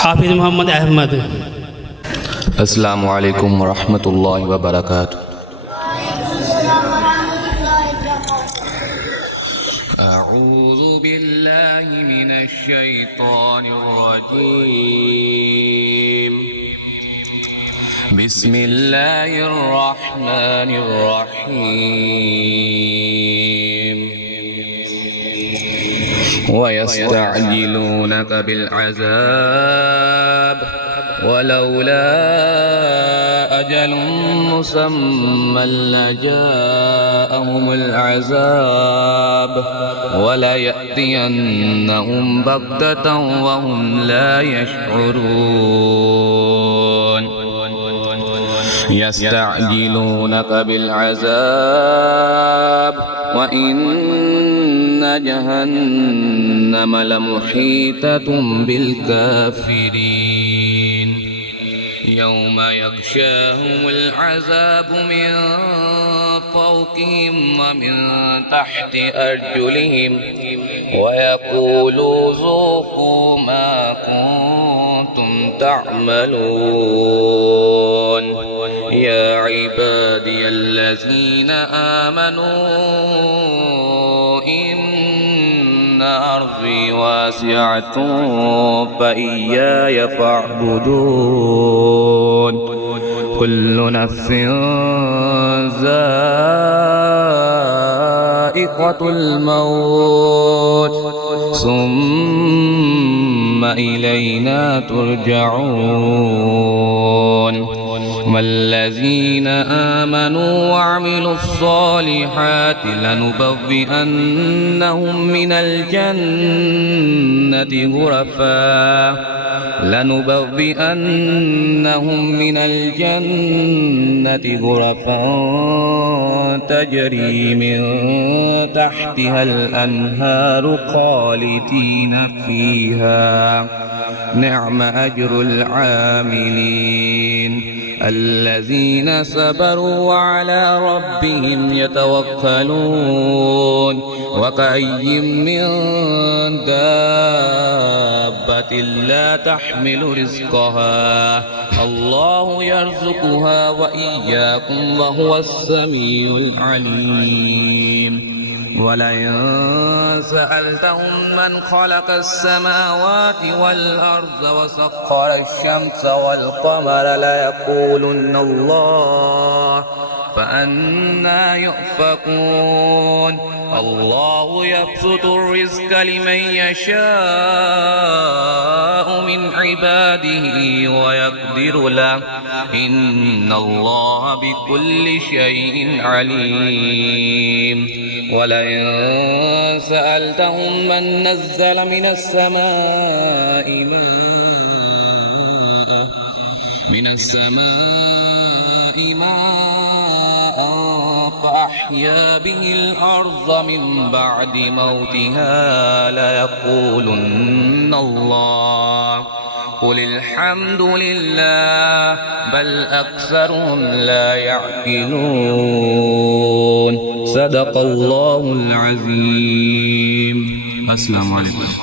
हाफिज मोहम्मद अहमद। अस्सलामु अलैकुम वरहमतुल्लाहि वबरकातुहू। अऊज़ु बिल्लाहि मिनश शैतानिर रजीम। बिस्मिल्लाहिर रहमानिर रहीम। वयस्तअजिलूनक बिलअज़ाब वलौला अजलुम मुसम्मा लजाअहुमुल अज़ाब वलयअतियन्नहुम बग़्ततन वहुम ला यशऊरून। यस्तअजिलूनक बिलअज़ाब व इन्न जहन्नम लमुहीततुम बिलकाफिरीन। यौम यग़शाहुमुल अज़ाबु मिन फ़ौक़िहिम व मिन तहति अर्जुलिहिम व यक़ूलु ज़ूक़ू मा कुन्तुम तअमलून। या इबादियल्लज़ीना आमनू इन्न अर्ज़ी वासिअतुन फ़इय्याय फ़अबुदून। कुल्लु नफ़्सिन ज़ाइक़तुल मौत सुम्मा इलैना तुरजऊन। वल्लज़ीन आमनू वअमिलुस्सॉलिहाति लनुबव्विअन्नहुम मिनल जन्नति गुरफा तजरी मिन तहतिहल अन्हारु खालिदीन फीहा निअम अज्रुल आमिलीन। الذين صبروا وعلى ربهم يتوكلون وكأي من دابة لا تحمل رزقها الله يرزقها وإياكم وهو السميع العليم. ولئن سألتهم من خلق السماوات والأرض وسخر الشمس والقمر ليقولن الله فأنى يؤفكون. الله يبسط الرزق لمن يشاء من عباده ويقدر له إن الله بكل شيء عليم. ولئن سألتهم من نزل من السماء ماء فأحيا به الأرض من بعد موتها ليقولن الله قل الحمد لله بل أكثرهم لا يعقلون. صدق الله العظيم. السلام عليكم.